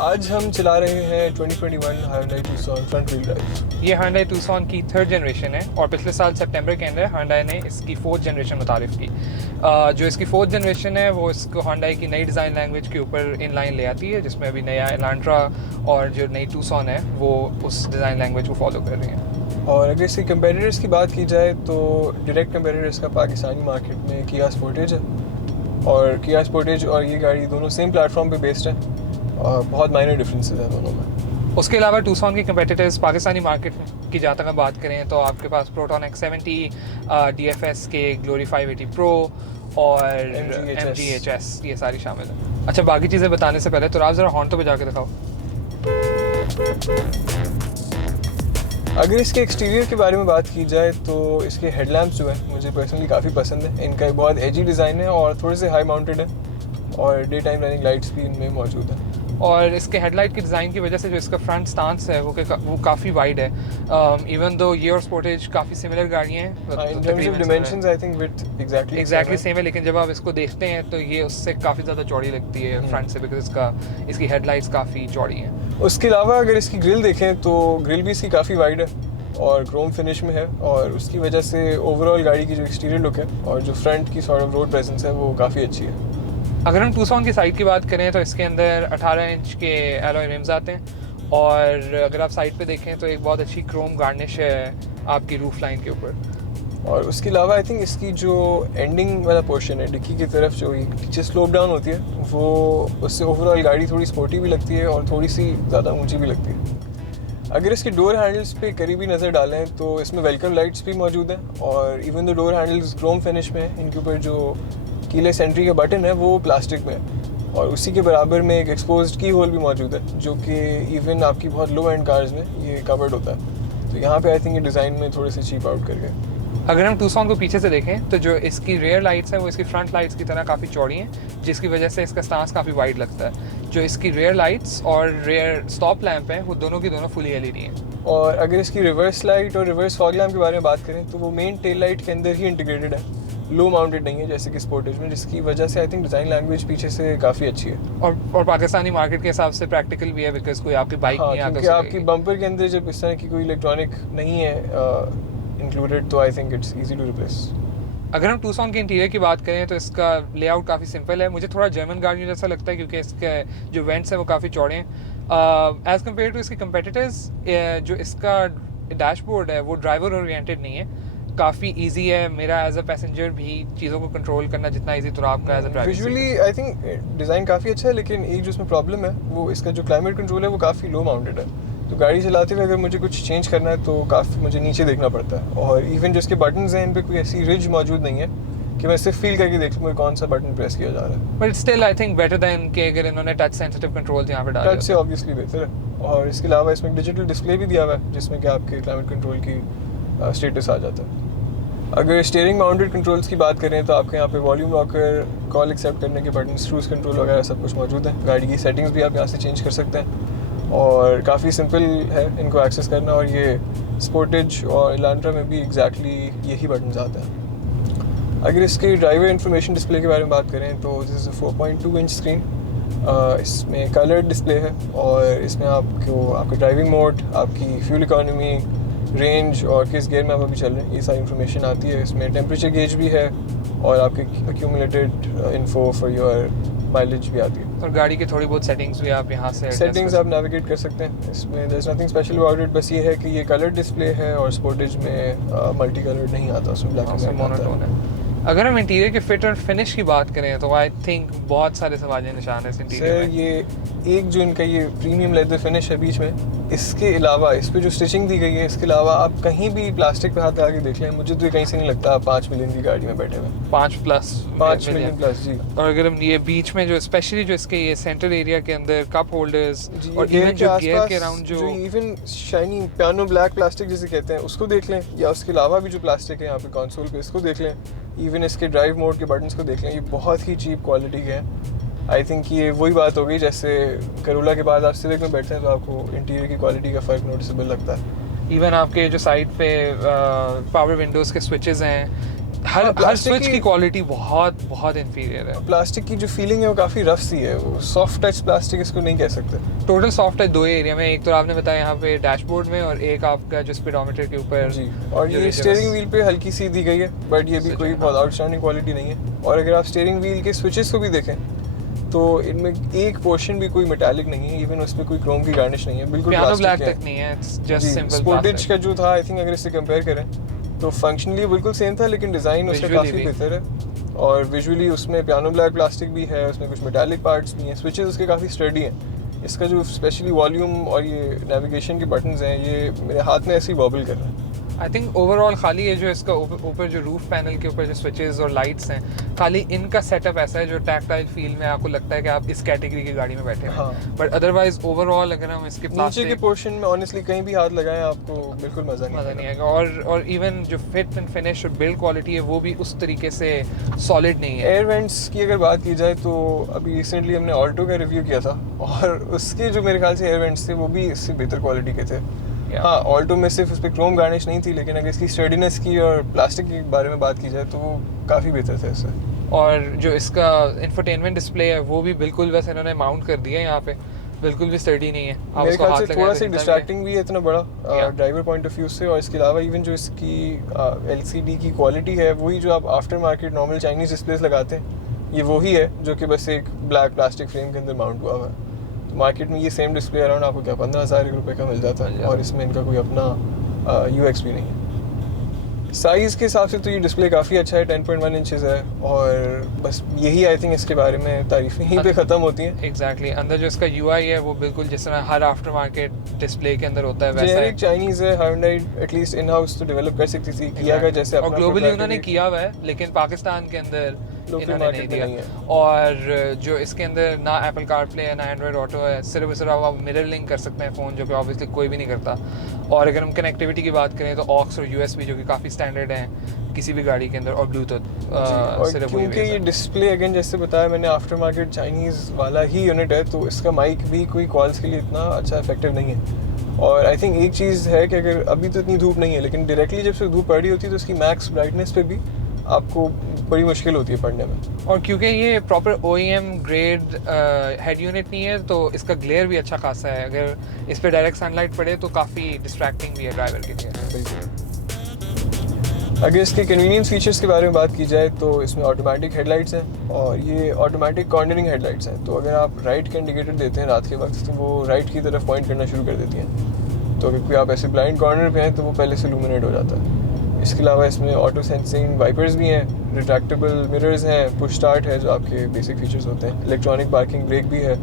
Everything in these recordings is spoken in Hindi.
आज हम चला रहे हैं 2021 Hyundai Tucson front wheel drive. ये Hyundai Tucson की 3rd जनरेशन है और पिछले साल सितंबर के अंदर Hyundai ने इसकी 4th जनरेशन मुतारिफ की। जो इसकी 4th जनरेशन है वो इसको Hyundai की नई डिज़ाइन लैंग्वेज के ऊपर इन लाइन ले आती है, जिसमें अभी नया एलांट्रा और जो नई Tucson है वो उस डिज़ाइन लैंग्वेज को फॉलो कर रही है। और अगर इसके कंपेटिटर्स की बात की जाए तो डायरेक्ट कंपेटिटर इसका पाकिस्तानी मार्केट में किया स्पोर्टेज है, और किया स्पोर्टेज और ये गाड़ी दोनों सेम प्लेटफॉर्म पे बेस्ड है और बहुत माइनर डिफरेंसेस हैं दोनों में। उसके अलावा Tucson के कंपेटिटर्स पाकिस्तानी मार्केट में की जहाँ तक बात करें तो आपके पास Proton X70, DFS के Glory 580 Pro और MGHS ये सारी शामिल है। अच्छा, बाकी चीज़ें बताने से पहले तो आप ज़रा हॉर्न तो बजा के दिखाओ। अगर इसके एक्सटीरियर के बारे में बात की जाए तो इसके हेडलैम्प्स जो है मुझे पर्सनली काफ़ी पसंद है। इनका एक बहुत एजी डिज़ाइन है और थोड़े से हाई माउंटेड है, और डे टाइम रनिंग लाइट्स भी इनमें मौजूद है। और इसके हेडलाइट की डिज़ाइन की वजह से जो इसका फ्रंट स्टांस है वो काफ़ी वाइड है। इवन दो ये और स्पोर्टेज काफ़ी सिमिलर गाड़ियाँ हैं in terms of dimensions I think width exactly same है, लेकिन जब आप इसको देखते हैं तो ये उससे काफ़ी ज़्यादा चौड़ी लगती है फ्रंट से, बिकॉज इसकी हेडलाइट्स काफ़ी चौड़ी हैं। उसके अलावा अगर इसकी ग्रिल देखें तो ग्रिल भी इसकी काफ़ी वाइड है और क्रोम फिनिश में है, और उसकी वजह से ओवरऑल गाड़ी की जो एक्सटीरियर लुक है और जो फ्रंट की सॉर्ट ऑफ रोड प्रेजेंस है वो काफ़ी अच्छी है। अगर हम Tucson की साइड की बात करें तो इसके अंदर 18 इंच के एलॉय रिम्स आते हैं, और अगर आप साइड पे देखें तो एक बहुत अच्छी क्रोम गार्निश है आपकी रूफ लाइन के ऊपर। और उसके अलावा आई थिंक इसकी जो एंडिंग वाला पोर्शन है डिक्की की तरफ जो पीछे स्लोप डाउन होती है वो उससे ओवरऑल गाड़ी थोड़ी स्पोर्टी भी लगती है और थोड़ी सी ज़्यादा ऊंची भी लगती है। अगर इसके डोर हैंडल्स पे करीबी नज़र डालें तो इसमें वेलकम लाइट्स भी मौजूद हैं, और even the door handles Chrome finish में है। इनके ऊपर जो कीलेस एंट्री का बटन है वो प्लास्टिक में है, और उसी के बराबर में एक एक्सपोज्ड की होल भी मौजूद है जो कि इवन आपकी बहुत लो एंड कार्स में ये कवर्ड होता है। तो यहाँ पे आई थिंक ये डिज़ाइन में थोड़े से चीप आउट कर गए। अगर हम Tucson को पीछे से देखें तो जो इसकी रेयर लाइट्स हैं वो इसकी फ्रंट लाइट्स की तरह काफ़ी चौड़ी हैं, जिसकी वजह से इसका स्टांस काफ़ी वाइड लगता है। जो इसकी रेयर लाइट्स और रेयर स्टॉप लैंप हैं वो दोनों की दोनों फुली LED हैं। और अगर इसकी रिवर्स लाइट और रिवर्स फॉग लैम्प के बारे में बात करें तो वो मेन टेल लाइट के अंदर ही इंटीग्रेटेड है, लो माउंटेड नहीं है जैसे कि स्पोर्टेज में, जिसकी वजह से आई थिंक डिज़ाइन लैंग्वेज पीछे से काफ़ी अच्छी है। और पाकिस्तानी मार्केट के हिसाब से प्रैक्टिकल भी है, बिकॉज कोई आपकी बाइक नहीं आता, क्योंकि आपकी बम्पर के अंदर जब इस तरह की कोई इलेक्ट्रॉनिक नहीं है इंक्लूडेड तो I think it's easy to replace. अगर हम Tucson के इंटीरियर की बात करें तो इसका लेआउट काफ़ी सिंपल है। मुझे थोड़ा जर्मन गाड़ियों जैसा लगता है क्योंकि इसके जो वेंट्स हैं वो काफ़ी चौड़े हैं एज़ कम्पेयर टू इसके कंपेटिटर्स। जो इसका डैशबोर्ड है वो ड्राइवर ओरिएंटेड नहीं है, काफ़ी इजी है। मेरा एज अ पैसेंजर भी चीज़ों को कंट्रोल करना जितना इजी तो आपका as a driver. Visually I think design काफ़ी अच्छा है, लेकिन एक जो इसमें प्रॉब्लम है वो इसका जो क्लाइमेट कंट्रोल है वो काफ़ी लो माउंटेड है। तो गाड़ी चलाते हुए अगर मुझे कुछ चेंज करना है तो काफ़ी मुझे नीचे देखना पड़ता है, और इवन जो इसके बटन्स हैं इन पर कोई ऐसी रिज मौजूद नहीं है कि मैं सिर्फ फील करके देख लूँ कौन सा बटन प्रेस किया जा रहा है। But still I think better than कि अगर इन्होंने टच सेंसिटिव कंट्रोल यहाँ पे डाला टच से ऑब्वियसली बेहतर है। और इसके अलावा इसमें डिजिटल डिस्प्ले भी दिया हुआ है जिसमें कि आपके क्लाइमेट कंट्रोल की स्टेटस आ जाता है। अगर स्टीयरिंग माउंटेड कंट्रोल्स की बात करें तो आपके यहाँ पे वॉल्यूम लॉकर, कॉल एक्सेप्ट करने के बटन, क्रूज कंट्रोल वगैरह सब कुछ मौजूद है। गाड़ी की सेटिंग्स भी आप यहाँ से चेंज कर सकते हैं और काफ़ी सिंपल है इनको एक्सेस करना, और ये स्पोर्टेज और एलांट्रा में भी एग्जैक्टली यही बटन आते हैं। अगर इसके ड्राइवर इंफॉर्मेशन डिस्प्ले के बारे में बात करें तो दिस इज़ 4.2 इंच स्क्रीन। इसमें कलर डिस्प्ले है, और इसमें आपका ड्राइविंग मोड, आपकी फ्यूल इकोनॉमी, रेंज और किस गियर में आप अभी चल रहे हैं ये सारी इन्फॉर्मेशन आती है। इसमें टेम्परेचर गेज भी है और आपके accumulated info for your mileage भी आती है। और गाड़ी की थोड़ी बहुत सेटिंग्स भी आप यहाँ से सेटिंग्स आप नेविगेट कर सकते हैं। इसमें there is nothing special about it, बस ये है कि ये कलर डिस्प्ले है और स्पोर्टेज में मल्टी कलर नहीं आता, उसमें ब्लैक एंड व्हाइट मोनोटोन है। अगर हम इंटीरियर के फिट और फिनिश की बात करें तो आई थिंक बहुत सारे सवालिया निशान है इस इंटीरियर में। ये एक जो इनका ये प्रीमियम लेदर फिनिश है बीच में, इसके अलावा इस पे जो स्टिचिंग दी गई है, इसके अलावा आप कहीं भी प्लास्टिक पे हाथ लगा के देख लें, मुझे तो ये कहीं से नहीं लगता आप 5 मिलियन की गाड़ी में बैठे हुए। 5 मिलियन प्लस जी। और अगर हम ये बीच में जो स्पेशली जो इसके ये सेंटर एरिया के अंदर कप होल्डर्स और इवन जो गियर के अराउंड जो even shiny piano black plastic जिसे कहते हैं उसको देख लें, या उसके अलावा भी जो प्लास्टिक है यहाँ पे कंसोल पे इसको देख लें, इवन इसके ड्राइव मोड के बटन्स को देख लें, ये बहुत ही चीप क्वालिटी के हैं आई थिंक ये वही बात हो गई जैसे करोला के बाद आप सिविक में बैठते हैं तो आपको इंटीरियर की क्वालिटी का फ़र्क नोटिसेबल लगता है। इवन आपके जो साइड पे पावर विंडोज़ के स्विचेस हैं, हर plastic स्विच की की क्वालिटी बहुत बहुत इंफीरियर है। प्लास्टिक की जो फीलिंग है वो काफ़ी रफ सी है, वो सॉफ्ट टच प्लास्टिक इसको नहीं कह सकते। टोटल सॉफ्ट है दो एरिया में, एक तो आपने बताया यहाँ पे डैशबोर्ड में और एक आपका जो स्पीडोमीटर के ऊपर जी, और जो ये ranges- स्टीयरिंग व्हील पे हल्की सी दी गई है, बट ये भी Switch कोई है, बहुत हाँ। आउटस्टैंडिंग क्वालिटी नहीं है। और अगर आप स्टीयरिंग व्हील के स्विचेस को भी देखें तो इनमें एक पोर्शन भी कोई मेटालिक नहीं है, इवन उसमें कोई क्रोम की गार्निश नहीं है, बिल्कुल पियानो ब्लैक प्लास्टिक तक नहीं है, इट्स है। जस्ट जी, सिंपल स्पोर्टेज प्लास्टिक। का जो था आई थिंक अगर इससे कंपेयर करें तो फंक्शनली बिल्कुल सेम था, लेकिन डिज़ाइन उसका Visually काफ़ी भी। बेहतर है। और विजुअली उसमें पियानो ब्लैक प्लास्टिक भी है, उसमें कुछ मेटालिक पार्ट्स भी हैं, स्विचेस उसके काफ़ी स्टडी हैं। इसका जो स्पेशली वॉल्यूम और ये नेविगेशन के बटन्स हैं, ये मेरे हाथ में ऐसे ही वॉबल कर रहे हैं। आई थिंक ओवरऑल खाली ये जो इसका ऊपर जो रूफ पैनल के ऊपर जो स्विचेस और लाइट्स हैं, खाली इनका सेटअप ऐसा है जो टैक्टाइल फील में आपको लगता है कि आप इस कैटेगरी की गाड़ी में बैठे हैं। हाँ। बट अदरवाइज ओवरऑल अगर हम इसके नीचे के प्लास्टिक पोर्शन में ऑनेस्टली कहीं भी हाथ लगाएं आपको बिल्कुल मज़ा मज़ा नहीं नहीं आएगा, और इवन जो फिट एंड फिनिश और बिल्ड क्वालिटी है वो भी उस तरीके से सॉलिड नहीं है। एयर वेंट्स की अगर बात की जाए तो अभी रिसेंटली हमने ऑल्टो का रिव्यू किया था और उसके जो मेरे ख्याल से एयर वेंट्स थे वो भी इससे बेहतर क्वालिटी के थे। Yeah. हाँ, ऑल्टो में सिर्फ उस पर क्रोम गार्निश नहीं थी, लेकिन अगर इसकी स्टडीनेस की और प्लास्टिक के बारे में बात की जाए तो वो काफ़ी बेहतर थे इससे। और जो इसका इंफोटेनमेंट डिस्प्ले है वो भी बिल्कुल बस इन्होंने माउंट कर दिया है यहाँ पे, बिल्कुल भी स्टडी नहीं है। आप मेरे उसको ख्याल हाथ से लगाएं थोड़ा तो सा हिलता भी है। डिस्ट्रैक्टिंग भी है इतना बड़ा Yeah. Driver point of view से, और इसके अलावा इवन जो इसकी LCD की क्वालिटी है वही जो आप after market normal Chinese displace लगाते हैं, ये वही है जो कि बस एक ब्लैक प्लास्टिक फ्रेम के अंदर माउंट हुआ हुआ है। तो मार्केट में ये सेम डिस्प्ले अराउंड आपको क्या 15,000 रुपये का मिल जाता है, और इसमें इनका कोई अपना UX भी नहीं है। साइज़ के हिसाब से तो ये डिस्प्ले काफ़ी अच्छा है, 10.1 इंचेस है, और बस यही आई थिंक इसके बारे में तारीफ़ें यहीं पे ख़त्म होती हैं। एग्जैक्टली अंदर जो इसका UI है वो बिल्कुल जिस तरह हर आफ्टर मार्केट डिस्प्ले के अंदर होता है वैसा जेनेरिक है। चाइनीज़ है, Hyundai एटलीस्ट इन हाउस तो डेवलप कर सकती थी, किया का जैसे और अपना ग्लोबली proprietary- उन्होंने किया हुआ है, लेकिन पाकिस्तान के अंदर Local इन्होंने market नहीं में दिया। नहीं है। और जो इसके अंदर ना एप्पल कारप्ले है ना एंड्रॉयड ऑटो है, सिर्फ आप मिरर लिंक कर सकते हैं फ़ोन, जो कि ऑब्वियसली कोई भी नहीं करता। और अगर हम कनेक्टिविटी की बात करें तो ऑक्स और USB जो कि काफ़ी स्टैंडर्ड हैं किसी भी गाड़ी के अंदर, और ब्लूटूथ और सिर्फ वही क्योंकि ये डिस्प्ले अगेन जैसे बताया मैंने आफ्टर मार्केट चाइनीज़ वाला ही यूनिट है, तो इसका माइक भी कोई कॉल्स के लिए इतना अच्छा इफेक्टिव नहीं है। और आई थिंक एक चीज़ है कि अगर अभी तो इतनी धूप नहीं है, लेकिन डायरेक्टली जब से धूप पड़ रही होती है तो इसकी मैक्स ब्राइटनेस पे भी आपको बड़ी मुश्किल होती है पढ़ने में। और क्योंकि ये proper OEM grade head unit नहीं है तो इसका ग्लेयर भी अच्छा खासा है, अगर इस पर डायरेक्ट सनलाइट पड़े तो काफ़ी डिस्ट्रैक्टिंग भी है ड्राइवर के लिए। अगर इसके कन्वीनियंस फीचर्स के बारे में बात की जाए तो इसमें ऑटोमेटिक हेडलाइट्स हैं, और ये ऑटोमेटिक कॉर्नरिंग हेडलाइट्स हैं, तो अगर आप राइट का इंडिकेटर देते हैं रात के वक्त तो वो राइट की तरफ पॉइंट करना शुरू कर देती हैं। तो अगर कोई आप ऐसे ब्लाइंड कॉर्नर पे हैं तो वो पहले से लूमिनेट हो जाता है। इसके अलावा इसमें ऑटो सेंसिंग वाइपर्स भी हैं, रिट्रैक्टेबल मिरर्स हैं, पुश स्टार्ट है जो आपके बेसिक फीचर्स होते हैं, इलेक्ट्रॉनिक पार्किंग ब्रेक भी है।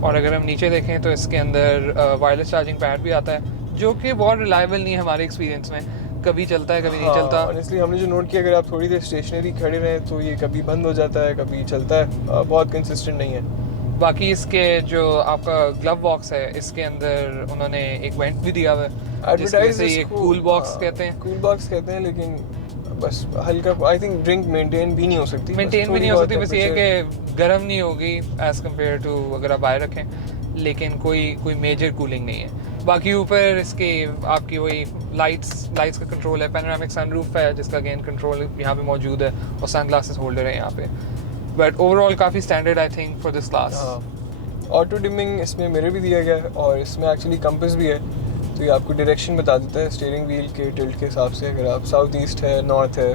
और अगर हम नीचे देखें तो इसके अंदर वायरलेस चार्जिंग पैड भी आता है, जो कि बहुत रिलायबल नहीं है हमारे एक्सपीरियंस में, कभी चलता है कभी नहीं चलता। ऑनेस्टली हमने जो नोट किया, अगर आप थोड़ी देर स्टेशनरी खड़े रहें तो ये कभी बंद हो जाता है कभी चलता है, बहुत कंसिस्टेंट नहीं है। बाकी इसके जो आपका ग्लव बॉक्स है इसके अंदर उन्होंने एक वेंट भी दिया हुआ है, जिसमें से ये कूल बॉक्स कहते हैं। कूल बॉक्स कहते हैं, लेकिन बस हल्का आई थिंक ड्रिंक मेंटेन भी नहीं हो सकती, मेंटेन भी नहीं हो सकती, बस ये कि गर्म नहीं होगी एज कम्पेयर टू अगर आप बाहर रखें, लेकिन कोई मेजर कूलिंग नहीं है। बाकी ऊपर इसके आपकी वही लाइट्स का कंट्रोल है, पैनोरामिक सनरूफ है जिसका गेन कंट्रोल यहाँ पे मौजूद है, और सन ग्लासेस होल्डर है यहाँ पे। बट ओवरऑल काफ़ी standard I think for this class. Auto dimming इसमें मिरर भी दिया गया है, और इसमें एक्चुअली कंपास भी है, तो ये आपको डायरेक्शन बता देता है स्टीयरिंग व्हील के टिल्ट के हिसाब से, अगर आप साउथ ईस्ट है, नॉर्थ है,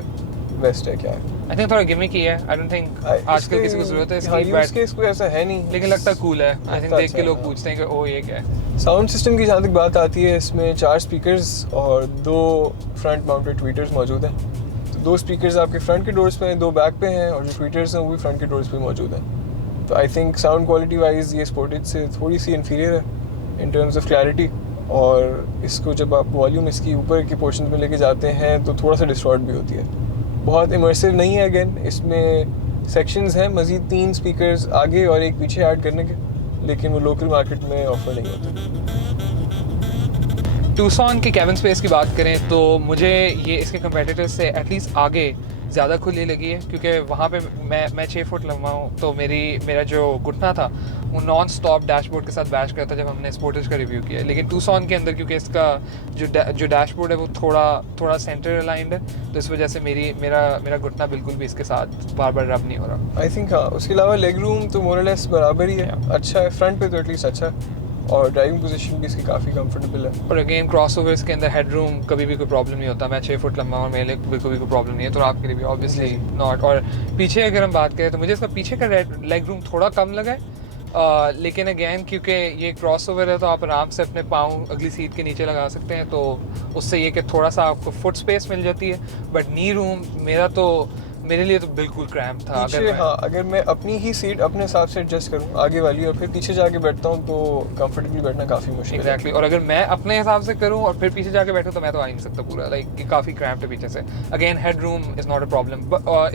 वेस्ट है, क्या है। आई थिंक थोड़ा गिमिक ही है, आई डोंट थिंक आजकल किसी को जरूरत है हाँ, इसकी, यूज केस कोई ऐसा है नहीं, लेकिन लगता कूल है। आई थिंक लगता देख के अच्छा लोग है, पूछते हैं कि ओ ये क्या है। साउंड सिस्टम की जहाँ तक बात आती है, इसमें 4 स्पीकर्स और 2 फ्रंट माउंटेड ट्वीटर्स मौजूद हैं। तो 2 स्पीकर्स आपके फ्रंट के डोर्स पे हैं, 2 बैक पे हैं, और जो ट्वीटर्स हैं वो भी फ्रंट के डोर्स पे मौजूद हैं। तो I think sound quality wise ये स्पोर्टेज से थोड़ी सी इन्फीरियर है इन टर्म्स ऑफ क्लैरिटी, और इसको जब आप वॉल्यूम इसकी ऊपर के पोर्शन में लेके जाते हैं तो थोड़ा सा डिस्टॉर्ट भी होती है, बहुत इमर्सिव नहीं है। अगेन इसमें सेक्शंस हैं मज़ीद 3 स्पीकर्स आगे और एक पीछे ऐड करने के, लेकिन वो लोकल मार्केट में ऑफर नहीं होते। टूसॉन के कैबिन स्पेस की बात करें तो मुझे ये इसके कंपेटिटर्स से एटलीस्ट आगे ज़्यादा खुली लगी है, क्योंकि वहाँ पे मैं 6 फुट लंबा हूँ, तो मेरा जो घुटना था वो नॉन स्टॉप डैशबोर्ड के साथ बैश करता था जब हमने स्पोर्टेज का रिव्यू किया। लेकिन टूसॉन के अंदर क्योंकि इसका जो डैशबोर्ड है वो थोड़ा सेंटर अलाइंड है, तो इस वजह से मेरा घुटना बिल्कुल भी इसके साथ बार बार रब नहीं हो रहा। आई थिंक हाँ, उसके अलावा लेग रूम तो मोर और लेस बराबर ही है, अच्छा है, फ्रंट पे तो एटलीस्ट अच्छा है, और ड्राइविंग पोजीशन भी इसकी काफ़ी कंफर्टेबल है। और अगेन क्रॉसओवर्स के अंदर हेड रूम कभी भी कोई प्रॉब्लम नहीं होता। मैं 6 फुट लंबा और मेरे लिए बिल्कुल भी कोई प्रॉब्लम नहीं है, तो आपके लिए भी ऑब्वियसली नॉट। और पीछे अगर हम बात करें तो मुझे इसका पीछे का लेग रूम थोड़ा कम लगा है, लेकिन अगेन क्योंकि ये क्रॉसओवर है तो आप आराम से अपने पाँव अगली सीट के नीचे लगा सकते हैं, तो उससे ये कि थोड़ा सा आपको फुट स्पेस मिल जाती है। बट नी रूम मेरे लिए तो बिल्कुल क्रैम्प था। अगर मैं अपनी ही सीट अपने हिसाब से एडजस्ट करूँ आगे वाली और फिर पीछे जाके बैठता हूँ तो कंफर्टेबली बैठना काफ़ी मुश्किल है। एग्जैक्टली। और अगर मैं अपने हिसाब से करूँ और फिर पीछे जाके बैठूँ तो मैं तो आ ही नहीं सकता पूरा, लाइक काफ़ी क्रैम्प है पीछे से। Again head room is not a problem.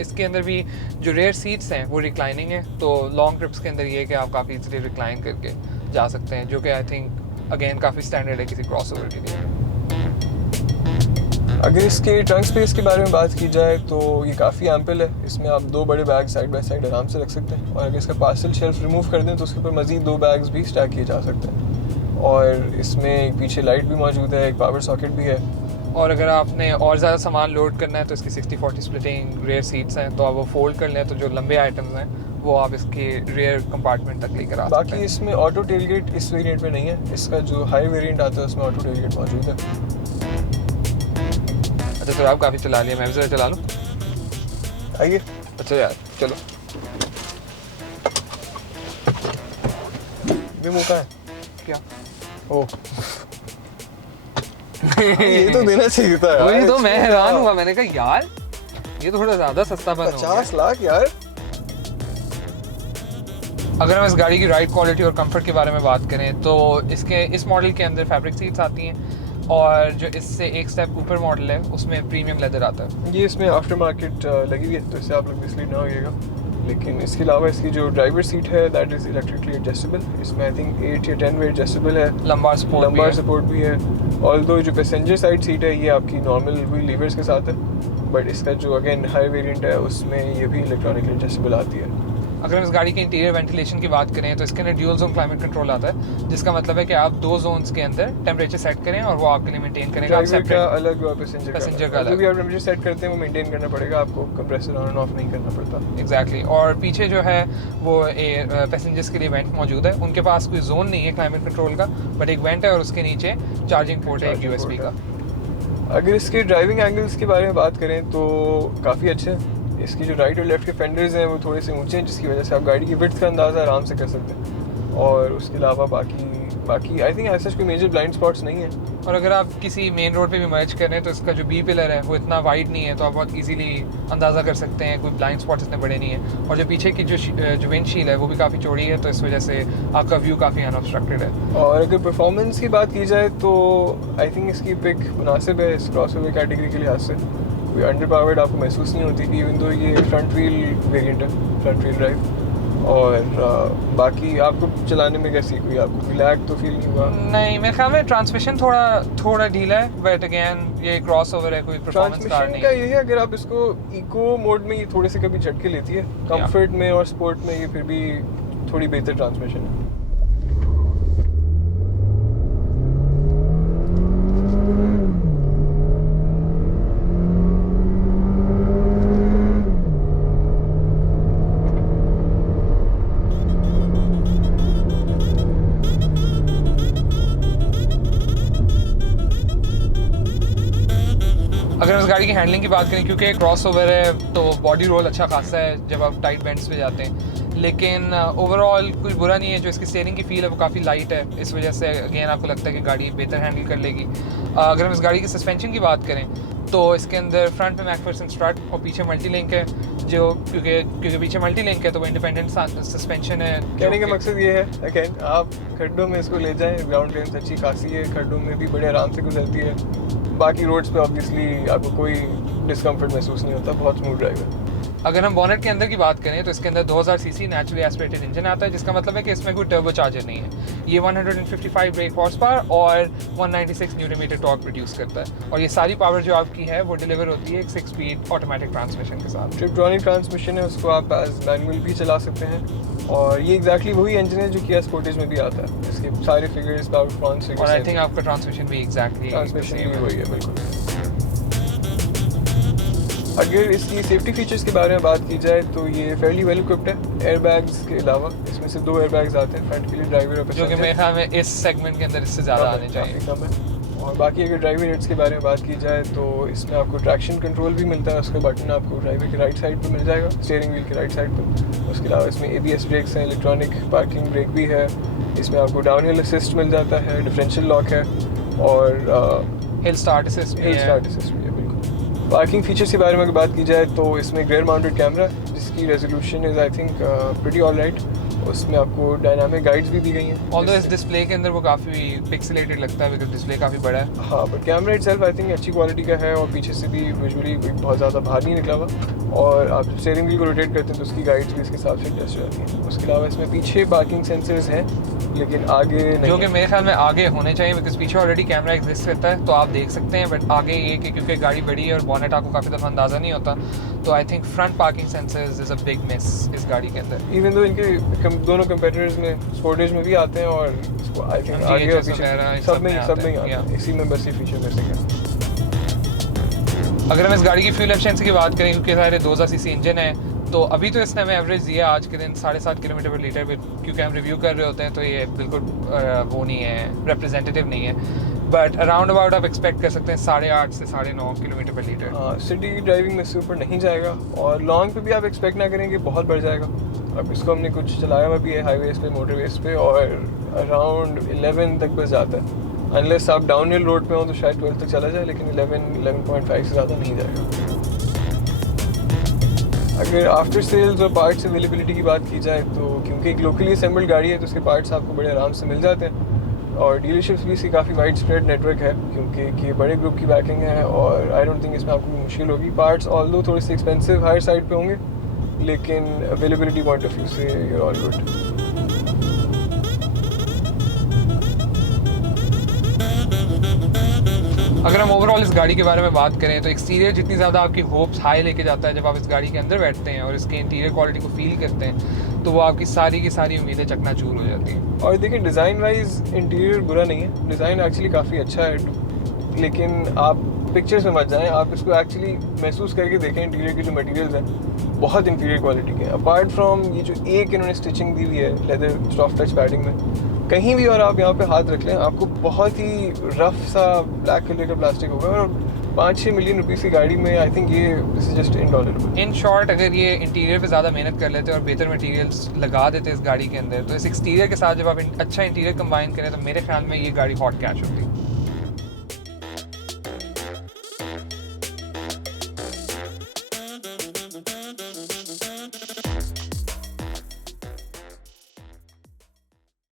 इसके अंदर भी जो रेयर सीट्स हैं वो रिक्लाइनिंग है, तो लॉन्ग ट्रिप्स के अंदर ये है कि आप काफ़ी इजीली रिक्लाइन करके जा सकते हैं, जो कि आई थिंक अगेन काफ़ी स्टैंडर्ड है किसी क्रॉसओवर के लिए। अगर इसके ट्रंक स्पेस के बारे में बात की जाए तो ये काफ़ी एम्पल है, इसमें आप 2 बड़े बैग साइड बाय साइड आराम से रख सकते हैं, और अगर इसका पार्सल शेल्फ रिमूव कर दें तो उसके ऊपर मज़ीद 2 बैग्स भी स्टैक किए जा सकते हैं। और इसमें एक पीछे लाइट भी मौजूद है, एक पावर सॉकेट भी है। और अगर आपने और ज़्यादा सामान लोड करना है तो इसकी 60-40 स्प्लिटिंग रेयर सीट्स हैं, तो आप वो फोल्ड कर लें तो जो लंबे आइटम्स हैं वो आप इसके रेयर कंपार्टमेंट तक लेकर आ सकते हैं। बाकी इसमें ऑटो टेलगेट इस वेरिएंट में नहीं है, इसका जो हाई वेरिएंट आता है उसमें ऑटो टेलगेट मौजूद है। अच्छा, तो आप काफ़ी चला लिया, मैं भी ज़रा चला लूँ? आइए। अच्छा यार, चलो। ये मौका है क्या? ओह ये तो देना चाहिए था यार। वही तो मैं हैरान हुआ, मैंने कहा यार ये तो थोड़ा ज़्यादा सस्ता बन हो गया। 50 लाख यार। अगर हम इस गाड़ी की राइड क्वालिटी और कंफर्ट के बारे में बात करें तो इस मॉडल के अंदर फैब्रिक सीट्स आती हैं, और जो इससे एक स्टेप ऊपर मॉडल है उसमें प्रीमियम लेदर आता है। ये इसमें आफ्टर मार्केट लगी हुई है, तो इससे आप लोग मिसलीड ना होइएगा। लेकिन इसके अलावा इसकी जो ड्राइवर सीट है दैट इज़ इलेक्ट्रिकली एडजस्टेबल, इसमें आई थिंक 8 या 10 वे एडजस्टेबल है, लंबार सपोर्ट भी है। ऑल्दो जो पैसेंजर साइड सीट है ये आपकी नॉर्मल व्हील लीवर्स के साथ है, बट इसका जो अगेन हाई वेरिएंट है उसमें ये भी इलेक्ट्रॉनिकली एडजस्टेबल आती है। अगर हम इस गाड़ी के इंटीरियर वेंटिलेशन की बात करें तो इसके अंदर ड्यूल जोन क्लाइमेट कंट्रोल आता है, जिसका मतलब है कि आप 2 जोन्स के अंदर टेम्परेचर सेट करें और वो आपके लिए मेंटेन करेगा। ड्राइवर का अलग और पैसेंजर का अलग। अलग। भी आप टेम्परेचर सेट करते हैं वो मेंटेन करना पड़ेगा आपको, कंप्रेसर ऑन एंड ऑफ नहीं करना पड़ता। एग्जैक्टली। और पीछे जो है वो पैसेंजर्स के लिए वेंट मौजूद है, उनके पास कोई जोन नहीं है क्लाइमेट कंट्रोल का, बट एक वेंट है और उसके नीचे चार्जिंग पोर्ट है USB का। अगर इसके ड्राइविंग एंगल्स के बारे में बात करें तो काफ़ी अच्छे हैं। इसकी जो राइट और लेफ्ट के फेंडर्स हैं वो थोड़े से ऊंचे हैं, जिसकी वजह से आप गाड़ी की विड्थ का अंदाज़ा आराम से कर सकते हैं। और उसके अलावा बाकी आई थिंक ऐसा कोई मेजर ब्लाइंड स्पॉट्स नहीं है। और अगर आप किसी मेन रोड पे भी मर्ज कर रहे हैं तो इसका जो बी पिलर है वो इतना वाइड नहीं है, तो आप बहुत इजीली अंदाज़ा कर सकते हैं, कोई ब्लाइंड स्पॉट्स इतने बड़े नहीं हैं। और जो पीछे की जो विंडशील्ड है वो भी काफ़ी चौड़ी है, तो इस वजह से आपका व्यू काफ़ी अनऑब्स्ट्रक्टेड है। और अगर परफॉर्मेंस की बात की जाए तो आई थिंक इसकी पिक मुनासिब है इस क्रॉसओवर कैटेगरी के लिहाज से। कोई अंडर पावर्ड आपको महसूस नहीं होती, इवन दो ये फ्रंट व्हील वेरिएंट है, फ्रंट व्हील ड्राइव। और बाकी आपको चलाने में कैसी कोई आपको लैग तो फील नहीं हुआ? नहीं, मेरे ख्याल में ट्रांसमिशन थोड़ा ढीला है, बट अगेन ये क्रॉसओवर है, कोई परफॉर्मेंस कार नहीं है। यही अगर आप इसको इको मोड में ये थोड़े से कभी झटके लेती है, कंफर्ट में और स्पोर्ट में ये फिर भी थोड़ी बेहतर ट्रांसमिशन है। अगर इस गाड़ी की हैंडलिंग की बात करें, क्योंकि क्रॉसओवर है तो बॉडी रोल अच्छा खासा है जब आप टाइट बेंड्स पे जाते हैं, लेकिन ओवरऑल कुछ बुरा नहीं है। जो इसकी स्टीयरिंग की फील है वो काफ़ी लाइट है, इस वजह से अगेन आपको लगता है कि गाड़ी बेहतर हैंडल कर लेगी। अगर हम इस गाड़ी की सस्पेंशन की बात करें तो इसके अंदर फ्रंट में मैकफेरसन स्ट्रट और पीछे मल्टी लिंक है, जो क्योंकि पीछे मल्टी लिंक है तो वो इंडिपेंडेंट सस्पेंशन है। कहने का मकसद ये है अगेन आप खड्डों में इसको ले जाएं, ग्राउंड क्लियरेंस अच्छी खासी है, खड्डों में भी बड़े आराम से गुजरती है। बाकी रोड्स पे ऑब्वियसली आपको कोई डिस्कम्फर्ट महसूस नहीं होता, बहुत स्मूथ ड्राइव है। अगर हम बॉनेट के अंदर की बात करें तो इसके अंदर 2000 सीसी नेचुरली एस्पिरेटेड इंजन आता है, जिसका मतलब है कि इसमें कोई टर्बो चार्जर नहीं है। ये 155 ब्रेक हॉर्स पावर और 196 न्यूटन मीटर टॉर्क प्रोड्यूस करता है, और ये सारी पावर जो आपकी है वो डिलीवर होती है एक 6 स्पीड ऑटोमेटिक ट्रांसमिशन के साथ। ट्रिपट्रॉनिक ट्रांसमिशन है, उसको आप एज मैनुअल भी चला सकते हैं, और ये एग्जैक्टली वही इंजन है जो किया स्पोर्टेज में भी आता है। इसके सारे फिगर्स, पावर परफॉर्मेंस फिगर्स, और आई थिंक आपका ट्रांसमिशन भी एग्जैक्टली ट्रांसमिशन भी वही है बिल्कुल। अगर इसकी सेफ्टी फीचर्स के बारे में बात की जाए तो ये फेयरली वेल इक्विप्ड है। एयरबैग्स के अलावा इसमें से 2 एयरबैग्स आते हैं फ्रंट के लिए, ड्राइवर और जो कि मेरे ख्याल में इस सेगमेंट के अंदर इससे ज़्यादा आने चाहिए। एकदम है। और बाकी अगर ड्राइवर एड्स के बारे में बात की जाए तो इसमें आपको ट्रैक्शन कंट्रोल भी मिलता है, उसका बटन आपको ड्राइवर के राइट साइड पे मिल जाएगा, स्टीयरिंग व्हील के राइट साइड पे। उसके अलावा इसमें ABS ब्रेक्स हैं, इलेक्ट्रॉनिक पार्किंग ब्रेक भी है, इसमें आपको डाउनहिल असिस्ट मिल जाता है, डिफरेंशियल लॉक है, और हिल स्टार्ट असिस्ट भी है। पार्किंग फीचर्स के बारे में अगर बात की जाए तो इसमें ग्रेयर माउंटेड कैमरा जिसकी resolution is I think pretty alright. उसमें आपको डायनामिक गाइड्स भी दी गई हैं। ऑल्दो इस डिस्प्ले के अंदर वो काफ़ी पिक्सेलेटेड लगता है बिकॉज डिस्प्ले काफ़ी बड़ा है। हाँ, but camera itself I think अच्छी क्वालिटी का है, और पीछे से भी विजुअली बहुत ज़्यादा बाहर नहीं निकला हुआ, और आप स्टीयरिंग व्हील को रोटेट करते हैं तो उसकी गाइड्स भी इसके हिसाब से एडजस्ट हो जाती हैं। उसके अलावा इसमें पीछे पार्किंग सेंसर्स हैं लेकिन आगे नहीं, जो कि मेरे ख्याल में आगे होने चाहिए बिकॉज पीछे ऑलरेडी कैमरा एग्जिस्ट करता है तो आप देख सकते हैं, बट आगे ये कि क्योंकि गाड़ी बड़ी है और बॉनेट आपको काफ़ी दफ़ा अंदाज़ा नहीं होता, तो I think front parking sensors is a big miss इस गाड़ी के अंदर। इवन दो इनके दोनों कंपेटिटर्स में स्पोर्टेज में भी आते हैं, और इसको आई थिंक आगे और पीछे सब में आते हैं। इसी में बस ये फीचर में से है। अगर हम इस गाड़ी की फ्यूल एफिशिएंसी की बात करें, क्योंकि सारे 2000 सीसी इंजन है, तो अभी तो इसने हमें एवरेज दिया आज के दिन 7.5 किलोमीटर पर लीटर, क्योंकि हम रिव्यू कर रहे होते हैं तो ये बिल्कुल वो नहीं है, रिप्रेजेंटेटिव नहीं है, बट अराउंड अबाउट आप एक्सपेक्ट कर सकते हैं 8.5 से 9.5 किलोमीटर पर लीटर। हाँ, सिटी ड्राइविंग में इससे ऊपर नहीं जाएगा, और लॉन्ग पे भी आप एक्सपेक्ट ना करेंगे बहुत बढ़ जाएगा। अब इसको हमने कुछ चलाया हुआ भी है हाईवेज पे, मोटरवेज पे, और अराउंड 11 तक बस जाता है। अनलेस आप डाउन हिल रोड पे हो तो शायद 12 तक चला जाए, लेकिन 11.5 से ज़्यादा नहीं जाएगा। अगर आफ्टर सेल्स और पार्ट्स अवेलेबिलिटी की बात की जाए तो क्योंकि एक लोकली असेंबल्ड गाड़ी है तो उसके पार्ट्स आपको बड़े आराम से मिल जाते हैं, और डीलरशिप्स भी इसकी काफ़ी वाइड स्प्रेड नेटवर्क है क्योंकि ये बड़े ग्रुप की बैकिंग है, और आई डोंट थिंक इसमें आपको मुश्किल होगी। पार्ट्स ऑल्दो थोड़े से एक्सपेंसिव हायर साइड पे होंगे, लेकिन अवेलेबिलिटी पॉइंट ऑफ व्यू से यूर ऑल गुड। अगर हम ओवरऑल इस गाड़ी के बारे में बात करें तो एक्सटीरियर जितनी ज़्यादा आपकी होप्स हाई लेके जाता है जब आप इस गाड़ी के अंदर बैठते हैं और इसके इंटीरियर क्वालिटी को फील करते हैं, तो वो आपकी सारी की सारी उम्मीदें चकनाचूर हो जाती हैं। और देखिए, डिज़ाइन वाइज इंटीरियर बुरा नहीं है, डिज़ाइन एक्चुअली काफ़ी अच्छा है, लेकिन आप पिक्चर्स में मत जाएं, आप इसको एक्चुअली महसूस करके देखें। इंटीरियर के जो मटेरियल्स हैं बहुत इंफीरियर क्वालिटी के हैं। अपार्ट फ्रॉम ये जो एक इन्होंने स्टिचिंग दी हुई है लेदर सॉफ्ट टच पैडिंग में, कहीं भी और आप यहाँ पे हाथ रख लें आपको बहुत ही रफ सा ब्लैक कलर का प्लास्टिक होगा, और 5-6 मिलियन रुपीज़ की गाड़ी में आई थिंक ये this is just intolerable. In short, अगर ये इंटीरियर पे ज़्यादा मेहनत कर लेते और बेहतर मटेरियल्स लगा देते इस गाड़ी के अंदर, तो इस एक्सटीरियर के साथ जब आप अच्छा इंटीरियर कंबाइन करें तो मेरे ख्याल में ये गाड़ी हॉट कैच होती है।